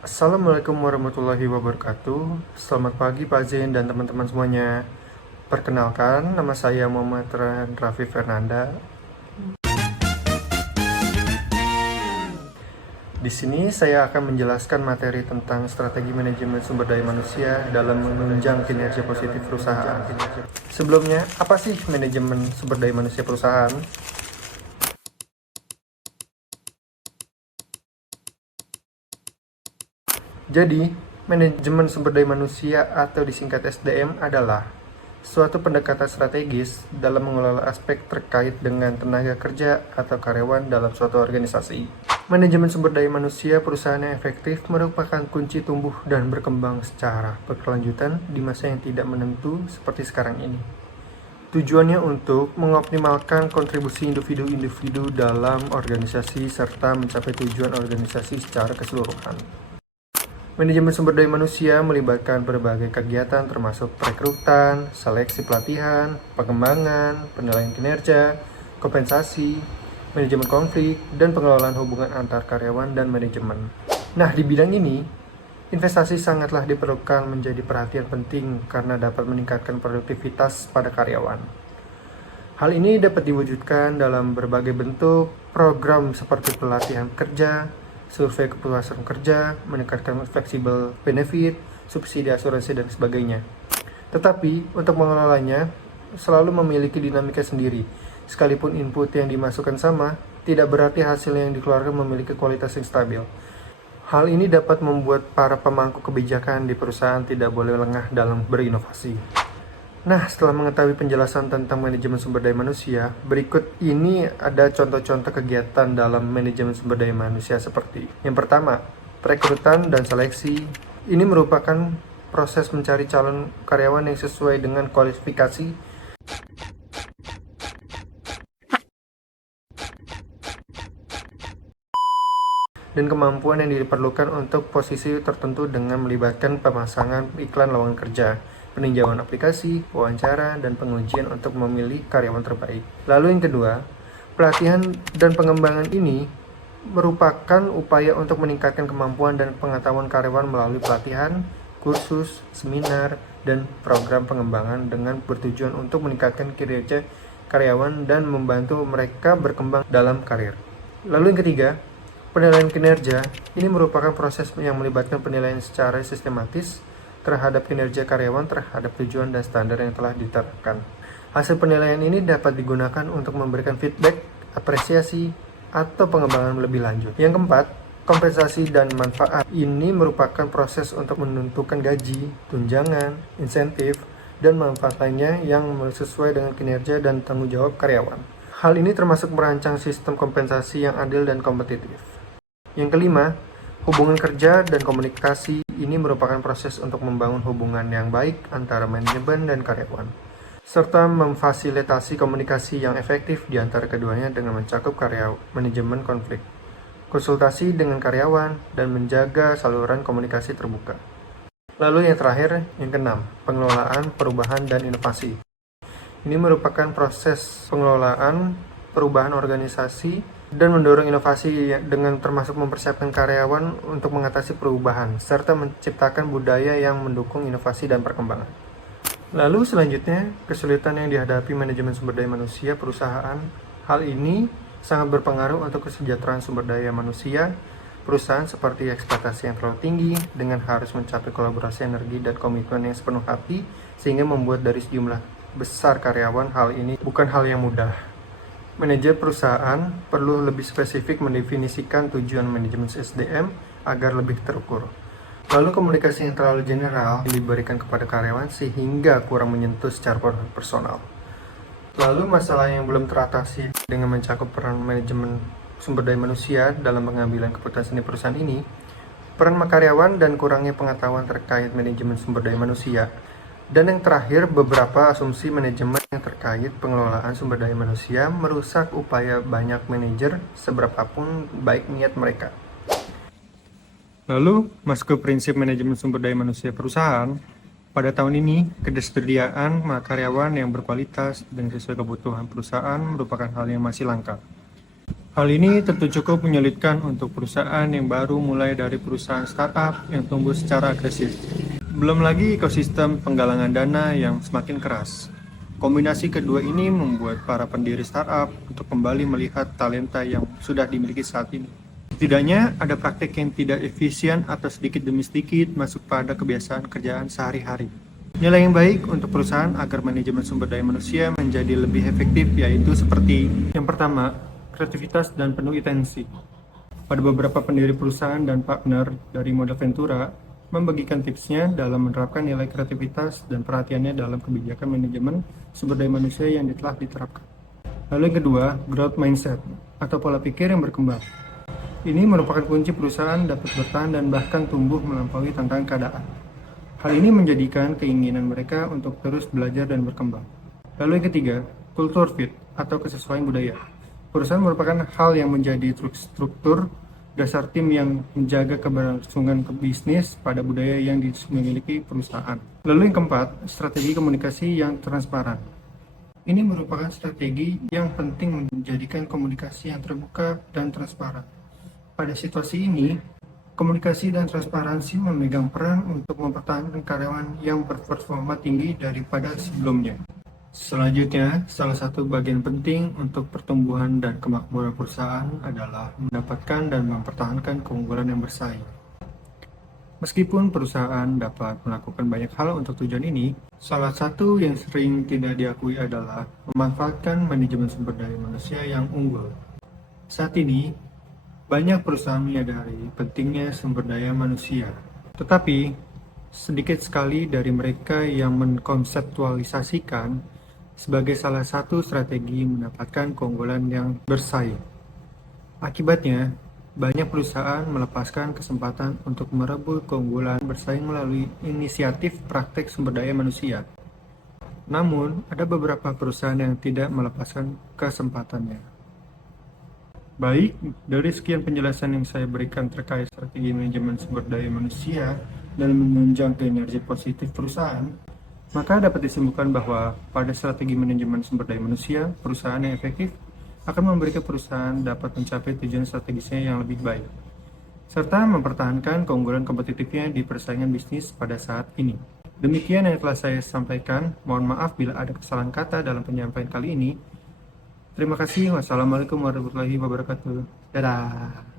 Assalamualaikum warahmatullahi wabarakatuh. Selamat pagi Pak Zain dan teman-teman semuanya. Perkenalkan, nama saya Muhammad Raffi Fernanda. Di sini saya akan menjelaskan materi tentang strategi manajemen sumber daya manusia dalam menunjang kinerja positif perusahaan. Sebelumnya, apa sih manajemen sumber daya manusia perusahaan? Jadi, manajemen sumber daya manusia atau disingkat SDM adalah suatu pendekatan strategis dalam mengelola aspek terkait dengan tenaga kerja atau karyawan dalam suatu organisasi. Manajemen sumber daya manusia perusahaan yang efektif merupakan kunci tumbuh dan berkembang secara berkelanjutan di masa yang tidak menentu seperti sekarang ini. Tujuannya untuk mengoptimalkan kontribusi individu-individu dalam organisasi serta mencapai tujuan organisasi secara keseluruhan. Manajemen sumber daya manusia melibatkan berbagai kegiatan termasuk perekrutan, seleksi pelatihan, pengembangan, penilaian kinerja, kompensasi, manajemen konflik, dan pengelolaan hubungan antar karyawan dan manajemen. Nah, di bidang ini, investasi sangatlah diperlukan menjadi perhatian penting karena dapat meningkatkan produktivitas pada karyawan. Hal ini dapat diwujudkan dalam berbagai bentuk program seperti pelatihan kerja, survei kepuasan kerja, meningkatkan fleksibel benefit, subsidi asuransi, dan sebagainya. Tetapi, untuk mengelolanya, selalu memiliki dinamika sendiri. Sekalipun input yang dimasukkan sama, tidak berarti hasil yang dikeluarkan memiliki kualitas yang stabil. Hal ini dapat membuat para pemangku kebijakan di perusahaan tidak boleh lengah dalam berinovasi. Nah, setelah mengetahui penjelasan tentang manajemen sumber daya manusia, berikut ini ada contoh-contoh kegiatan dalam manajemen sumber daya manusia seperti yang pertama, perekrutan dan seleksi. Ini merupakan proses mencari calon karyawan yang sesuai dengan kualifikasi dan kemampuan yang diperlukan untuk posisi tertentu dengan melibatkan pemasangan iklan lowongan kerja, peninjauan aplikasi, wawancara, dan pengujian untuk memilih karyawan terbaik. Lalu yang kedua, pelatihan dan pengembangan ini merupakan upaya untuk meningkatkan kemampuan dan pengetahuan karyawan melalui pelatihan, kursus, seminar, dan program pengembangan dengan bertujuan untuk meningkatkan kinerja karyawan dan membantu mereka berkembang dalam karir. Lalu yang ketiga, penilaian kinerja. Ini merupakan proses yang melibatkan penilaian secara sistematis terhadap kinerja karyawan terhadap tujuan dan standar yang telah ditetapkan. Hasil penilaian ini dapat digunakan untuk memberikan feedback, apresiasi, atau pengembangan lebih lanjut. Yang keempat, kompensasi dan manfaat. Ini merupakan proses untuk menentukan gaji, tunjangan, insentif, dan manfaat lainnya yang sesuai dengan kinerja dan tanggung jawab karyawan. Hal ini termasuk merancang sistem kompensasi yang adil dan kompetitif. Yang kelima, hubungan kerja dan komunikasi. Ini merupakan proses untuk membangun hubungan yang baik antara manajemen dan karyawan, serta memfasilitasi komunikasi yang efektif di antara keduanya dengan mencakup manajemen konflik, konsultasi dengan karyawan, dan menjaga saluran komunikasi terbuka. Lalu yang terakhir, yang keenam, pengelolaan, perubahan, dan inovasi. Ini merupakan proses pengelolaan perubahan organisasi dan mendorong inovasi dengan termasuk mempersiapkan karyawan untuk mengatasi perubahan serta menciptakan budaya yang mendukung inovasi dan perkembangan. Lalu selanjutnya, kesulitan yang dihadapi manajemen sumber daya manusia perusahaan. Hal ini sangat berpengaruh untuk kesejahteraan sumber daya manusia perusahaan seperti ekspektasi yang terlalu tinggi dengan harus mencapai kolaborasi energi dan komitmen yang sepenuh hati sehingga membuat dari sejumlah besar karyawan. Hal ini bukan hal yang mudah. Manajer perusahaan perlu lebih spesifik mendefinisikan tujuan manajemen SDM agar lebih terukur. Lalu komunikasi yang terlalu general diberikan kepada karyawan sehingga kurang menyentuh secara personal. Lalu masalah yang belum teratasi dengan mencakup peran manajemen sumber daya manusia dalam pengambilan keputusan di perusahaan ini, peran karyawan dan kurangnya pengetahuan terkait manajemen sumber daya manusia. Dan yang terakhir, beberapa asumsi manajemen yang terkait pengelolaan sumber daya manusia merusak upaya banyak manajer seberapapun baik niat mereka. Lalu, masuk ke prinsip manajemen sumber daya manusia perusahaan. Pada tahun ini, ketersediaan karyawan yang berkualitas dan sesuai kebutuhan perusahaan merupakan hal yang masih langka. Hal ini tentu cukup menyulitkan untuk perusahaan yang baru mulai dari perusahaan startup yang tumbuh secara agresif. Belum lagi ekosistem penggalangan dana yang semakin keras. Kombinasi kedua ini membuat para pendiri startup untuk kembali melihat talenta yang sudah dimiliki saat ini. Setidaknya ada praktek yang tidak efisien atau sedikit demi sedikit masuk pada kebiasaan kerjaan sehari-hari. Nilai yang baik untuk perusahaan agar manajemen sumber daya manusia menjadi lebih efektif yaitu seperti yang pertama, kreativitas dan penuh intensi. Pada beberapa pendiri perusahaan dan partner dari model Ventura membagikan tipsnya dalam menerapkan nilai kreativitas dan perhatiannya dalam kebijakan manajemen sumber daya manusia yang telah diterapkan. Lalu yang kedua, growth mindset atau pola pikir yang berkembang. Ini merupakan kunci perusahaan dapat bertahan dan bahkan tumbuh melampaui tantangan keadaan. Hal ini menjadikan keinginan mereka untuk terus belajar dan berkembang. Lalu yang ketiga, culture fit atau kesesuaian budaya. Perusahaan merupakan hal yang menjadi struktur dasar tim yang menjaga keberlangsungan bisnis pada budaya yang dimiliki perusahaan. Lalu yang keempat, strategi komunikasi yang transparan. Ini merupakan strategi yang penting menjadikan komunikasi yang terbuka dan transparan. Pada situasi ini, komunikasi dan transparansi memegang peran untuk mempertahankan karyawan yang berperforma tinggi daripada sebelumnya. Selanjutnya, salah satu bagian penting untuk pertumbuhan dan kemakmuran perusahaan adalah mendapatkan dan mempertahankan keunggulan yang bersaing. Meskipun perusahaan dapat melakukan banyak hal untuk tujuan ini, salah satu yang sering tidak diakui adalah memanfaatkan manajemen sumber daya manusia yang unggul. Saat ini, banyak perusahaan menyadari pentingnya sumber daya manusia, tetapi sedikit sekali dari mereka yang mengkonseptualisasikan sebagai salah satu strategi mendapatkan keunggulan yang bersaing. Akibatnya, banyak perusahaan melepaskan kesempatan untuk merebut keunggulan bersaing melalui inisiatif praktek sumber daya manusia. Namun, ada beberapa perusahaan yang tidak melepaskan kesempatannya. Baik, dari sekian penjelasan yang saya berikan terkait strategi manajemen sumber daya manusia dan menunjang kinerja positif perusahaan, maka dapat disimpulkan bahwa pada strategi manajemen sumber daya manusia, perusahaan yang efektif akan memberikan perusahaan dapat mencapai tujuan strategisnya yang lebih baik, serta mempertahankan keunggulan kompetitifnya di persaingan bisnis pada saat ini. Demikian yang telah saya sampaikan. Mohon maaf bila ada kesalahan kata dalam penyampaian kali ini. Terima kasih. Wassalamualaikum warahmatullahi wabarakatuh. Dadah.